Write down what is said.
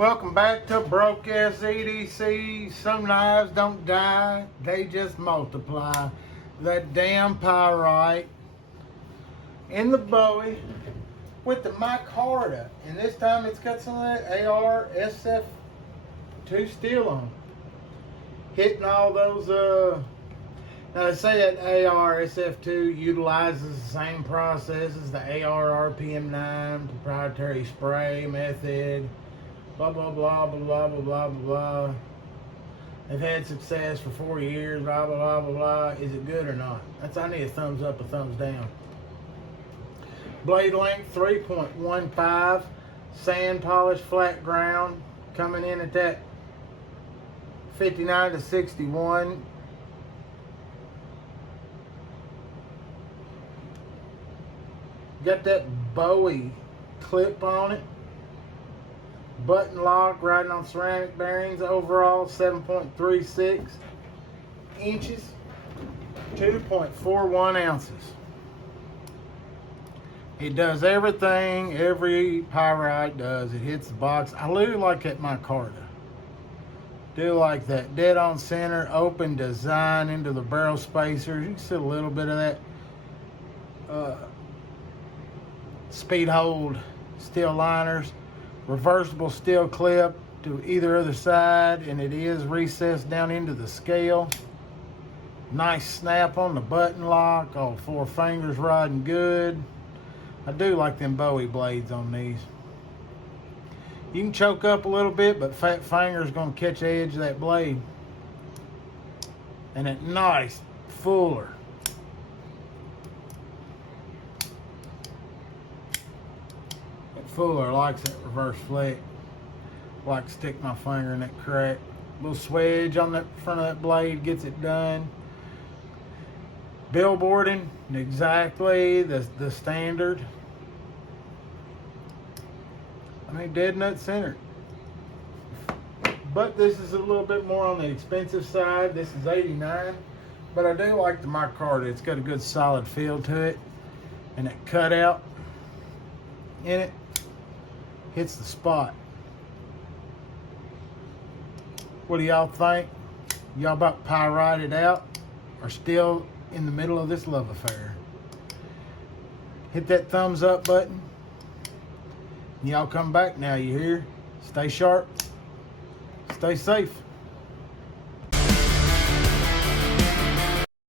Welcome back to Broke Ass EDC. Some knives don't die, they just multiply. That damn pyrite in the Bowie with the Micarta, and this time it's got some of that AR-SFII steel on it. Hitting all those now they say that AR-SFII utilizes the same process as the AR-RPM9 proprietary spray method. Blah blah blah blah blah blah blah blah. They've had success for 4 years. Blah blah blah blah blah. Is it good or not? I need a thumbs up, a thumbs down. Blade length 3.15, sand polished flat ground, coming in at that 59 to 61. Got that Bowie clip on it. Button lock, riding on ceramic bearings. Overall 7.36 inches, 2.41 ounces. It does everything every pyrite does. It hits the box. I really like that Micarta. Do like that dead on center open design into the barrel spacers. You can see a little bit of that speed hold steel liners. Reversible steel clip to either other side, and it is recessed down into the scale. Nice snap on the button lock. All 4 fingers riding good. I do like them Bowie blades on these. You can choke up a little bit, but fat finger's gonna catch the edge of that blade. And that nice fuller. Fuller likes that reverse flex. Like to stick my finger in that crack. Little swedge on the front of that blade gets it done. Billboarding exactly the standard. I mean, dead nut center. But this is a little bit more on the expensive side. This is $89, but I do like the Micarta. It's got a good solid feel to it, and that cutout in it hits the spot. What do y'all think? Y'all about pyrited out or still in the middle of this love affair? Hit that thumbs up button. Y'all come back now, you hear? Stay sharp. Stay safe.